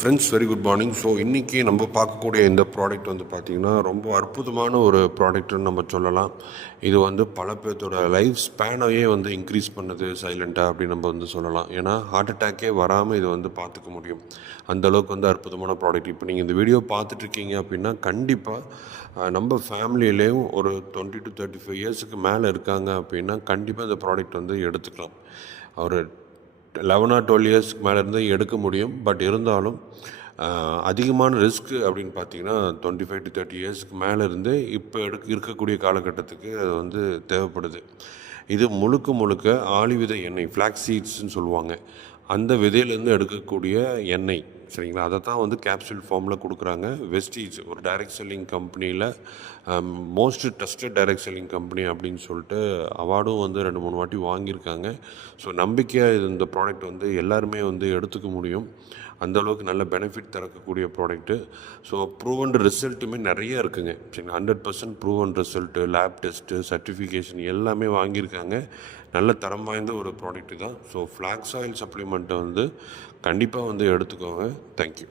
Friends very good morning. So இன்றைக்கி நம்ம பார்க்கக்கூடிய இந்த ப்ராடக்ட் வந்து பார்த்திங்கன்னா ரொம்ப அற்புதமான ஒரு ப்ராடக்ட்னு நம்ம சொல்லலாம். இது வந்து பல பேர்த்தோட லைஃப் ஸ்பேனையே வந்து இன்க்ரீஸ் பண்ணுது சைலண்ட்டாக அப்படின்னு நம்ம வந்து சொல்லலாம். ஏன்னா ஹார்ட் அட்டாக்கே வராமல் இது வந்து பார்த்துக்க முடியும். அந்தளவுக்கு வந்து அற்புதமான ப்ராடக்ட். இப்போ நீங்கள் இந்த வீடியோ பார்த்துட்ருக்கீங்க அப்படின்னா கண்டிப்பாக நம்ம ஃபேமிலியிலேயும் ஒரு 20 to 35 இயர்ஸுக்கு மேலே இருக்காங்க அப்படின்னா கண்டிப்பாக இந்த ப்ராடக்ட் வந்து எடுத்துக்கலாம். ஒரு 11 or 12 இயர்ஸ்க்கு மேலே இருந்து எடுக்க முடியும். பட் இருந்தாலும் அதிகமான ரிஸ்க்கு அப்படின்னு பார்த்தீங்கன்னா 25 to 30 இயர்ஸ்க்கு மேலே இருந்து இப்போ இருக்கக்கூடிய காலகட்டத்துக்கு அது வந்து தேவைப்படுது. இது முழுக்க ஆலிவித எண்ணெய், ஃப்ளாக்ஸ் சீட்ஸ்ன்னு சொல்லுவாங்க. அந்த விதையிலேருந்து எடுக்கக்கூடிய எண்ணெய், சரிங்களா? அதை தான் வந்து கேப்சூல் ஃபார்மில் கொடுக்குறாங்க. வெஸ்டீஜ் ஒரு டைரக்ட் செல்லிங் கம்பெனியில் most trusted direct selling company அப்படின்னு சொல்லிட்டு அவார்டும் வந்து 2-3 வாட்டி வாங்கியிருக்காங்க. ஸோ நம்பிக்கையாக இந்த ப்ராடக்ட் வந்து எல்லாருமே வந்து எடுத்துக்க முடியும். அந்தளவுக்கு நல்ல பெனிஃபிட் தரக்கூடிய ப்ராடக்ட்டு. ஸோ ப்ரூவன் ரிசல்ட்டுமே நிறைய இருக்குங்க, சரிங்களா? 100% proven result, lab test, certification எல்லாமே வாங்கியிருக்காங்க. நல்ல தரம் வாய்ந்த ஒரு ப்ராடக்ட்டு தான். ஸோ ஃப்ளாக்ஸ் ஆயில் சப்ளிமெண்ட்டை வந்து கண்டிப்பாக வந்து எடுத்துக்கோங்க. தேங்க்யூ.